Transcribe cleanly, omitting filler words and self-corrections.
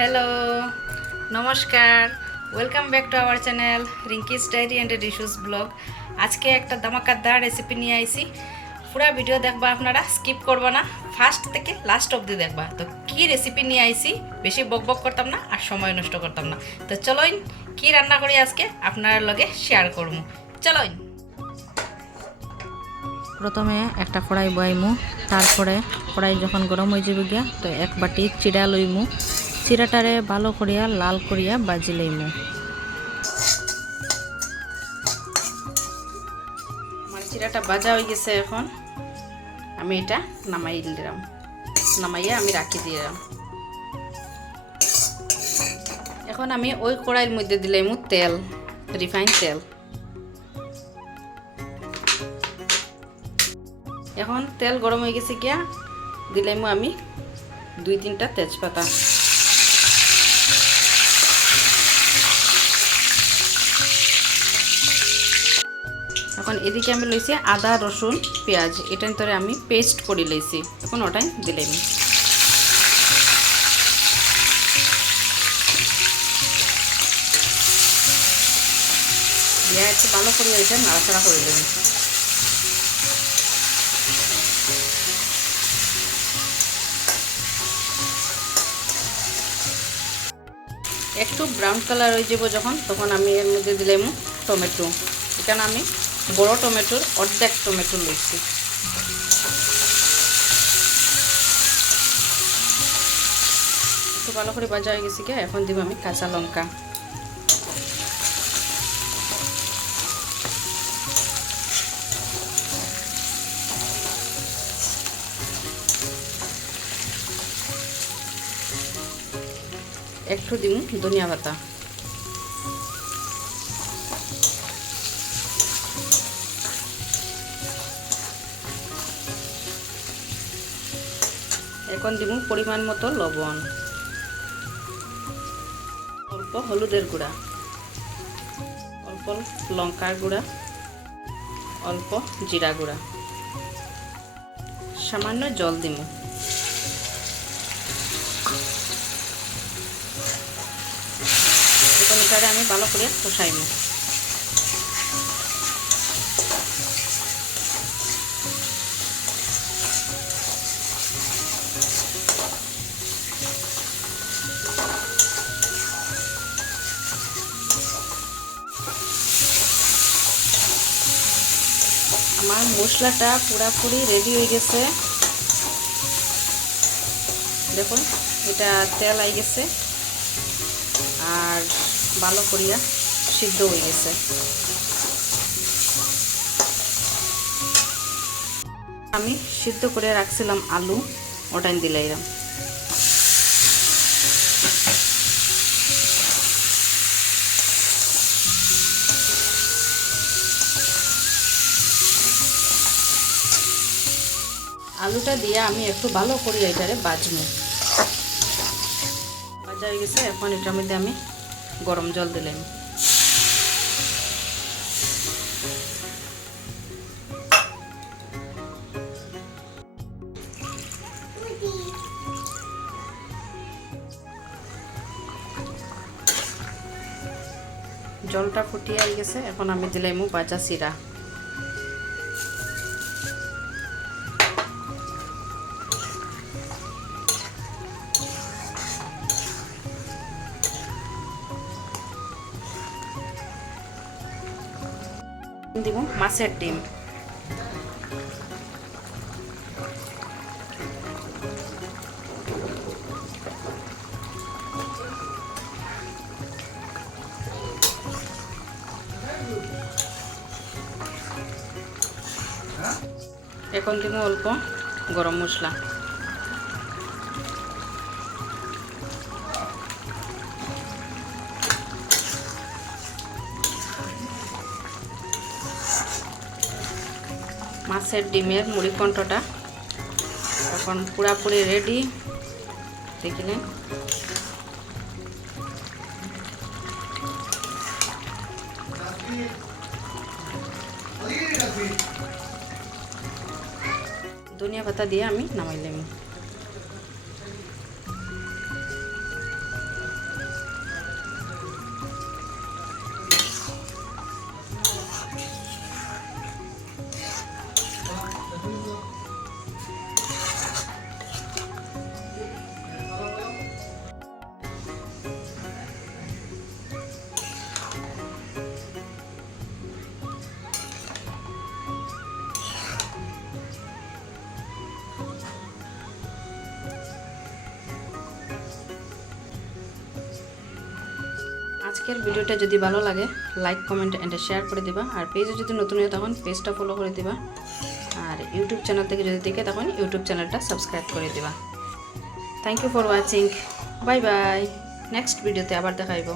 Hello, নমস্কার। Welcome back to our channel Rinki's diary and Dishu's blog. আজকে একটা ধামাকাদার রেসিপি নিয়ে আইছি। পুরা ভিডিও দেখবা, আপনারা স্কিপ করবা না, ফার্স্ট থেকে লাস্ট অবধি দেখবা। তো কি রেসিপি নিয়ে আইছি, বেশি বক বক করতাম না আর সময় নষ্ট করতাম না। তো চলোইন, কি রান্না করি আজকে আপনার লগে শেয়ার করবো। চলোইন। প্রথমে একটা কড়াই বয়াইমু, তারপরে কড়াই যখন গরম হয়ে যাবে গিয়া তো এক বাটি চিড়া লইমু। চিড়াটারে ভালো করিয়া লাল করিয়া বাজি লইমু। আমার চিড়াটা ভাজা হয়ে গেছে, এখন আমি এটা নামাই দিলাম, নামাইয়া আমি রাখি দিলাম। এখন আমি ওই কড়াইয়ের মধ্যে দিলাম তেল, রিফাইন তেল। এখন তেল গরম হয়ে গেছে গিয়া দিলাম আমি 2-3টা তেজপাতা। এখন এদিকে আমি লইছি আদা রসুন পেঁয়াজ, এটার ভিতরে আমি পেস্ট করে লইছি। এখন ওটাই দিলাম। দিয়া একটু ভালো করে এটা নাড়াচাড়া করে দেবেন। একটু ব্রাউন কালার হয়ে যাব যখন, তখন আমি এর মধ্যে দিলাম টমেটো। এখানে আমি বড় টমেটোর অর্ধেক টমেটো লইছি। একটু ভালো করে ভাজা হয়ে গেছে, এখন দিব আমি কাঁচা লঙ্কা। একটু দিব ধনিয়া পাতা। এখন দিব পরিমাণ মতো লবণ, অল্প হলুদের গুঁড়া, অল্প লঙ্কার গুঁড়া, অল্প জিরা গুঁড়া, সামান্য জল দিব। এখন এটারে আমি ভালো করে কষাইব। আমার মশলাটা পুরাপুরি রেডি হয়ে গেছে। দেখুন, এটা তেল আই গেছে আর ভালো করিয়া সিদ্ধ হয়ে গেছে। আমি সিদ্ধ করে রাখছিলাম আলু, ওটাই দিলাম। আলুটা দিয়ে আমি একটু ভালো করে এটারে ভাজবো। ভাজা হয়ে গেছে, এখন এটার মধ্যে আমি গরম জল দিলাম। জলটা ফুটিয়ে গেছে, এখন আমি দিলাম ভাজা চিড়া। দিব মাছের ডিম। এখন দিব অল্প গরম মশলা। মাছের ডিমের মুড়িঘণ্টটা এখন পুরাপুরি রেডি, দেখলেন। ধনিয়া পাতা দিয়ে আমি নামাইলাম। আজকের ভিডিওটা যদি ভালো লাগে লাইক কমেন্ট এন্ড শেয়ার করে দিবা আর পেজে যদি নতুন হয়ে তখন পেজটা ফলো করে দিবা আর ইউটিউব চ্যানেল থেকে যদি দেখে তখন ইউটিউব চ্যানেলটা সাবস্ক্রাইব করে দিবা। Thank you for watching. Bye bye. Next ভিডিওতে আবার দেখাইব।